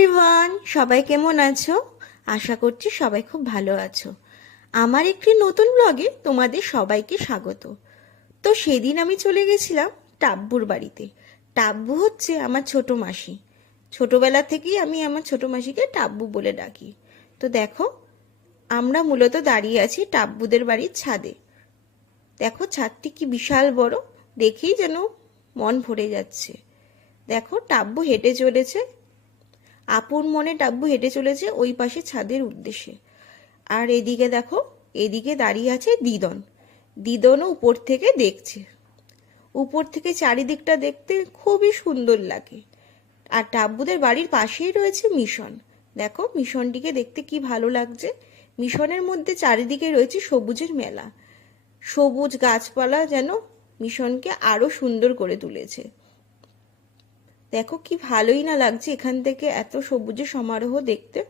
Everyone, সবাই কেমন আছো? আশা করছি সবাই খুব ভালো আছো। আমার একটি নতুন ব্লগে তোমাদের সবাইকে স্বাগত। তো সেদিন আমি চলে গেছিলাম টাব্বুর বাড়িতে। টাব্বু হচ্ছে আমার ছোট মাসি। ছোটবেলা থেকেই আমি আমার ছোট মাসিকে টাব্বু বলে ডাকি। তো দেখো, আমরা মূলত দাঁড়িয়ে আছি টাব্বুদের বাড়ির ছাদে। দেখো ছাদটি কি বিশাল বড়, দেখেই যেন মন ভরে যাচ্ছে। দেখো টাব্বু হেঁটে চলেছে, আপন মনে টাব্বু হেঁটে চলেছে ওই পাশে ছাদের উদ্দেশ্যে। আর এদিকে দেখো, এদিকে দাঁড়িয়ে আছে দিদন। দিদনও উপর থেকে দেখছে। উপর থেকে চারিদিকটা দেখতে খুবই সুন্দর লাগে। আর টাব্বুদের বাড়ির পাশেই রয়েছে মিশন। দেখো মিশনটিকে দেখতে কি ভালো লাগছে। মিশনের মধ্যে চারিদিকে রয়েছে সবুজের মেলা। সবুজ গাছপালা যেন মিশনকে আরো সুন্দর করে তুলেছে। দেখো কি ভালোই না লাগছে এখান থেকে এত সবুজের সমারোহ দেখতে।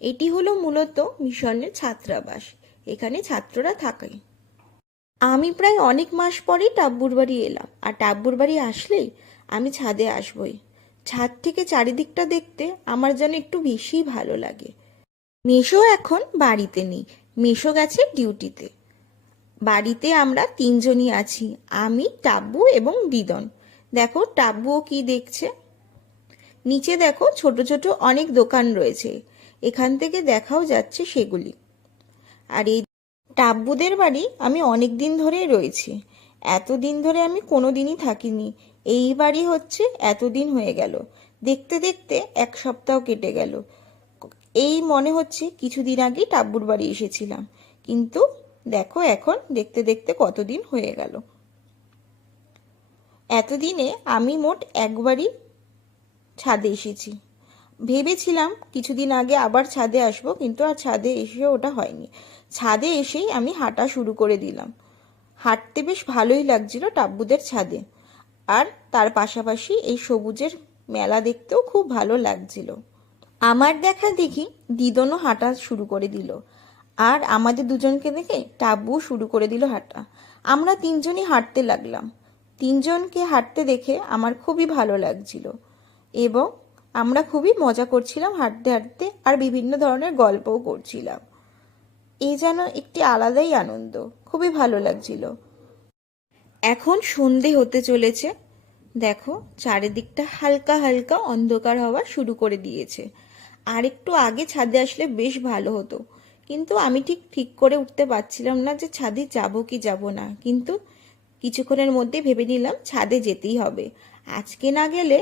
এটি হলো মূলত মিশনের ছাত্রাবাস। এখানে ছাত্ররা থাকে। আমি প্রায় অনেক মাস পরেই টাব্বুর বাড়ি এলাম, আর টাব্বুর বাড়ি আসলেই আমি ছাদে আসবই। ছাদ থেকে চারিদিকটা দেখতে আমার যেন একটু বেশি ভালো লাগে। মেশো এখন বাড়িতে নেই, মেশো গেছে ডিউটিতে। বাড়িতে আমরা তিনজনই আছি, আমি, টাব্বু এবং দিদন। দেখো টাব্বুও কি দেখছে। নিচে দেখো ছোট ছোট অনেক দোকান রয়েছে, এখান থেকে দেখাও যাচ্ছে সেগুলি। আর এই টাব্বুদের বাড়ি আমি অনেক দিন ধরেই রয়েছি। এতদিন ধরে আমি কোনো দিনই থাকিনি। এই বাড়ি হচ্ছে এতদিন হয়ে গেল। দেখতে দেখতে এক সপ্তাহ কেটে গেল। এই মনে হচ্ছে কিছুদিন আগেই টাব্বুর বাড়ি এসেছিলাম, কিন্তু দেখো এখন দেখতে দেখতে কতদিন হয়ে গেল। এতদিনে আমি মোট একবারই ছাদে এসেছি। ভেবেছিলাম কিছুদিন আগে আবার ছাদে আসবো, কিন্তু আর ছাদে এসে ওটা হয়নি। ছাদে এসেই আমি হাঁটা শুরু করে দিলাম। হাঁটতে বেশ ভালোই লাগছিল টাব্বুদের ছাদে। আর তার পাশাপাশি এই সবুজের মেলা দেখতেও খুব ভালো লাগছিল। আমার দেখা দেখি দিদনও হাঁটা শুরু করে দিল। আর আমাদের দুজনকে দেখে টাব্বুও শুরু করে দিল হাঁটা। আমরা তিনজনই হাঁটতে লাগলাম। তিনজনকে হাঁটতে দেখে আমার খুবই ভালো লাগছিল, এবং আমরা খুবই মজা করছিলাম হাঁটতে হাঁটতে, আর বিভিন্ন ধরনের গল্পও করছিলাম। এ যেন একটি আলাদাই আনন্দ, খুবই ভালো লাগছিল। এখন সন্ধে হতে চলেছে। দেখো চারিদিকটা হালকা হালকা অন্ধকার হওয়া শুরু করে দিয়েছে। আর একটু আগে ছাদে আসলে বেশ ভালো হতো, কিন্তু আমি ঠিক ঠিক করে উঠতে পারছিলাম না যে ছাদে যাব কি যাব না। কিন্তু কিছুক্ষণের মধ্যে ভেবে নিলাম ছাদে যেতেই হবে। আজকে না গেলে